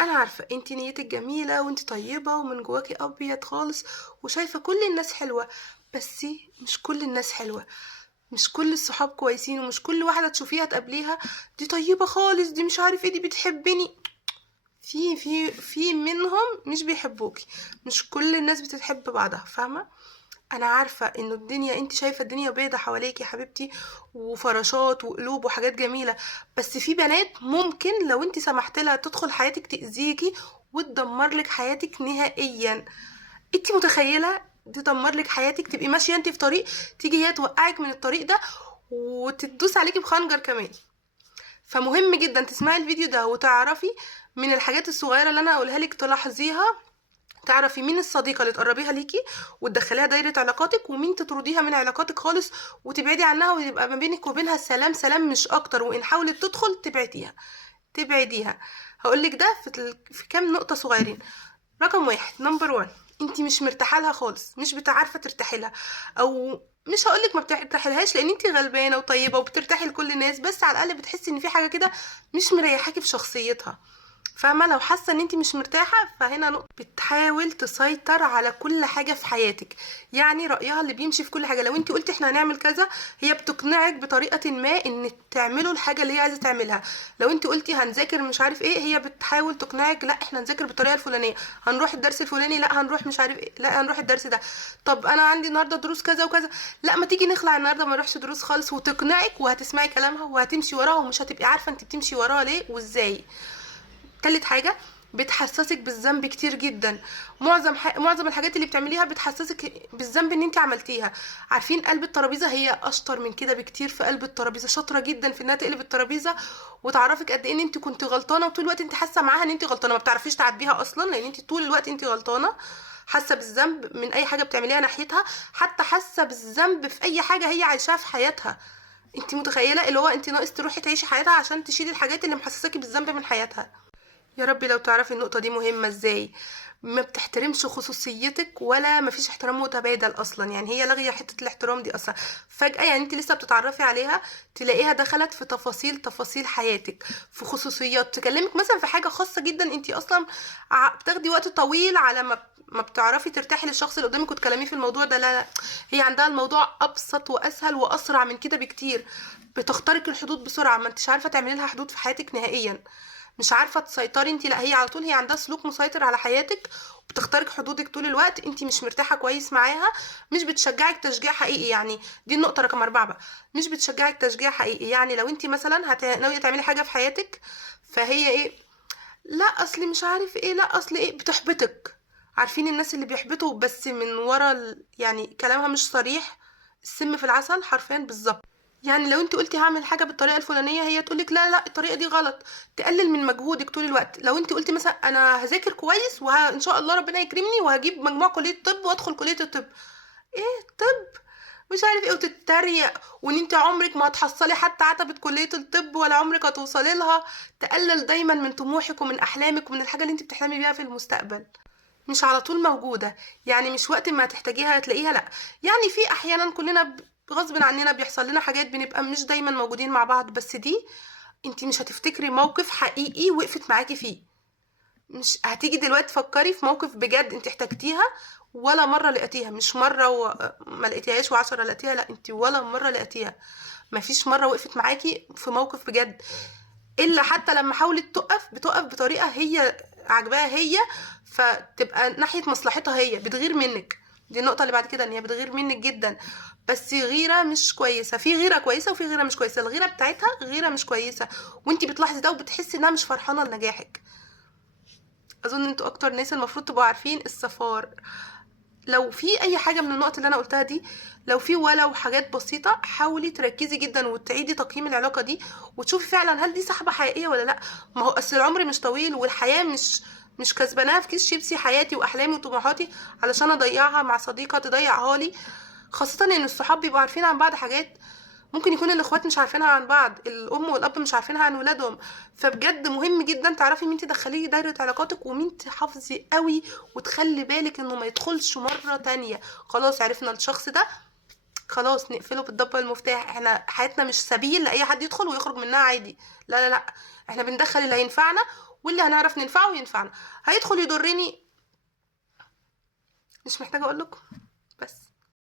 انا عارفه انت نيتك جميله وانت طيبه ومن جواكي ابيض خالص وشايفه كل الناس حلوه. بس مش كل الناس حلوه، مش كل الصحاب كويسين، ومش كل واحده تشوفيها تقابليها دي طيبه خالص، دي مش عارف ايه، دي بتحبني. في منهم مش بيحبوكي. مش كل الناس بتحب بعضها، فاهمه؟ انا عارفه انه الدنيا، انت شايفه الدنيا بيضة حواليك يا حبيبتي، وفراشات وقلوب وحاجات جميله. بس في بنات ممكن لو انت سمحت لها تدخل حياتك تاذيكي وتدمر لك حياتك نهائيا. انت متخيله؟ تدمر لك حياتك، تبقي ماشيه انت في طريق، تيجي هي توقعك من الطريق ده وتدوس عليكي بخنجر كمان. فمهم جدا تسمعي الفيديو ده وتعرفي من الحاجات الصغيره اللي انا هقولها لك تلاحظيها، تعرفي مين الصديقة اللي تقربيها ليكي وتدخليها دايرة علاقاتك، ومين تطرديها من علاقاتك خالص وتبعدي عنها، ويبقى ما بينك وبينها سلام سلام مش اكتر، وان حاولت تدخل تبعديها. هقولك ده في كام نقطة صغيرين. رقم واحد، نمبر وان، انتي مش مرتاحه لها خالص، مش بتعرفه ترتاحي لها، او مش هقولك ما بترتاحي لهاش لان انتي غلبانه وطيبه وبترتاحي لكل الناس، بس على الاقل بتحسي ان في حاجه كده مش مريحاكي في شخصيتها. فاهمه؟ لو حاسه ان انت مش مرتاحه، فهنا نقطه بتحاول تسيطر على كل حاجه في حياتك. يعني رايها اللي بيمشي في كل حاجه. لو انت قلتي احنا هنعمل كذا، هي بتقنعك بطريقه ما ان تعملوا الحاجه اللي هي عايزه تعملها. لو انت قلتي هنذاكر مش عارف ايه، هي بتحاول تقنعك لا احنا هنذاكر بالطريقه الفلانيه، هنروح الدرس الفلاني، لا هنروح مش عارف ايه، لا هنروح الدرس ده. طب انا عندي النهارده دروس كذا وكذا، لا ما تيجي نخلع النهارده ما نروحش دروس خالص، وتقنعك وهتسمعي كلامها وهتمشي وراها ومش هتبقي عارفه انت بتمشي وراها ليه وازاي. تالت حاجة، بتحسسك بالذنب كتير جدا. معظم الحاجات اللي بتعمليها بتحسسك بالذنب ان انت عملتيها. عارفين قلب الترابيزه؟ هي اشطر من كده بكتير. في قلب الترابيزه شاطره جدا في انها تقلب الترابيزه وتعرفك قد ايه ان انت كنت غلطانه، وطول الوقت انت حاسه معاها ان انت غلطانه، ما بتعرفيش تعاتبيها اصلا لان انت طول الوقت انت غلطانه، حاسه بالذنب من اي حاجه بتعمليها ناحيتها، حتى حاسه بالذنب في اي حاجه هي عايشاها في حياتها. انت متخيله اللي هو انت ناقص تروحي تعيشي حياتها عشان تشيلي الحاجات اللي محسساكي بالذنب من حياتها. يا ربي لو تعرفي النقطة دي مهمة ازاي. ما بتحترمش خصوصيتك، ولا مفيش احترام متبادل اصلا. يعني هي لاغية حتة الاحترام دي اصلا. فجأة يعني انت لسه بتتعرفي عليها تلاقيها دخلت في تفاصيل حياتك، في خصوصيات، تكلمك مثلا في حاجة خاصة جدا انت اصلا بتاخدي وقت طويل على ما بتعرفي ترتاحي للشخص اللي قدامك وتكلميه في الموضوع ده. لا لا، هي عندها الموضوع ابسط واسهل واسرع من كده بكتير. بتخترق الحدود بسرعة، ما انتش عارفة تعملي لها حدود في حياتك نهائيا، مش عارفه تسيطري انت. لا هي على طول هي عندها سلوك مسيطر على حياتك، وبتخترق حدودك طول الوقت. انت مش مرتاحه كويس معاها، مش بتشجعك تشجيع حقيقي. يعني دي النقطه رقم 4 بقى، مش بتشجعك تشجيع حقيقي. يعني لو انت مثلا ناويه تعملي حاجه في حياتك، فهي ايه، لا اصلي مش عارف ايه، لا اصل ايه، بتحبطك. عارفين الناس اللي بيحبطوا بس من ورا يعني كلامها مش صريح؟ السم في العسل حرفيا بالظبط. يعني لو انت قلتي هعمل حاجه بالطريقه الفلانيه، هي تقولك لا لا الطريقه دي غلط، تقلل من مجهودك طول الوقت. لو انت قلتي مثلا انا هذاكر كويس وان شاء الله ربنا يكرمني وهجيب مجموع كليه طب وادخل كليه الطب، ايه طب مش عارف ايه، وتتريق، وان انت عمرك ما هتحصلي حتى عتبة كلية الطب ولا عمرك هتوصلي لها. تقلل دايما من طموحك ومن احلامك ومن الحاجة اللي انت بتحلمي بيها في المستقبل. مش على طول موجودة، يعني مش وقت ما تحتاجيها هتلاقيها، لا. يعني في احيانا كلنا غصب عننا بيحصل لنا حاجات بنبقى مش دايما موجودين مع بعض، بس دي انت مش هتفتكري موقف حقيقي وقفت معاكي فيه. مش هتيجي دلوقتي تفكري في موقف بجد انت احتاجتيها ولا مرة لقيتيها. مش مرة وما لقيتيهاش و10 لقيتيها، لا انت ولا مرة لقيتيها. مفيش مرة وقفت معاكي في موقف بجد، الا حتى لما حاولت تقف بتقف بطريقة هي عجباها هي، فتبقى ناحية مصلحتها هي، بتغير منك. دي النقطة اللي بعد كده، ان هي بتغير منك جدا، بس غيرة مش كويسة. في غيرة كويسة وفي غيرة مش كويسة. الغيرة بتاعتها غيرة مش كويسة، وانتي بتلاحظي ده وبتحسي انها مش فرحانة لنجاحك. اظن انتوا اكتر ناس المفروض تبقوا عارفين الصفار. لو في اي حاجه من النقط اللي انا قلتها دي، لو في ولو حاجات بسيطه، حاولي تركزي جدا وتعيدي تقييم العلاقه دي وتشوفي فعلا هل دي صاحبه حقيقيه ولا لا. ما هو اصل العمر مش طويل، والحياه مش كسباناها في كيس شيبسي. حياتي واحلامي وطموحاتي علشان اضيعها مع صديقه تضيعها لي. خاصه ان الصحاب بيبقوا عارفين عن بعض حاجات ممكن يكون الاخوات مش عارفينها عن بعض، الام والاب مش عارفينها عن ولادهم. فبجد مهم جدا تعرفي مين تدخليه دايره علاقاتك ومين تحافظي قوي وتخلي بالك انه ما يدخلش مره تانية. خلاص عرفنا الشخص ده، خلاص نقفله بالضبه المفتاح. احنا حياتنا مش سبيل لاي حد يدخل ويخرج منها عادي، لا لا لا، احنا بندخل اللي هينفعنا واللي هنعرف ننفعه ينفعنا، هيدخل يضرني مش محتاجه اقول لكم. بس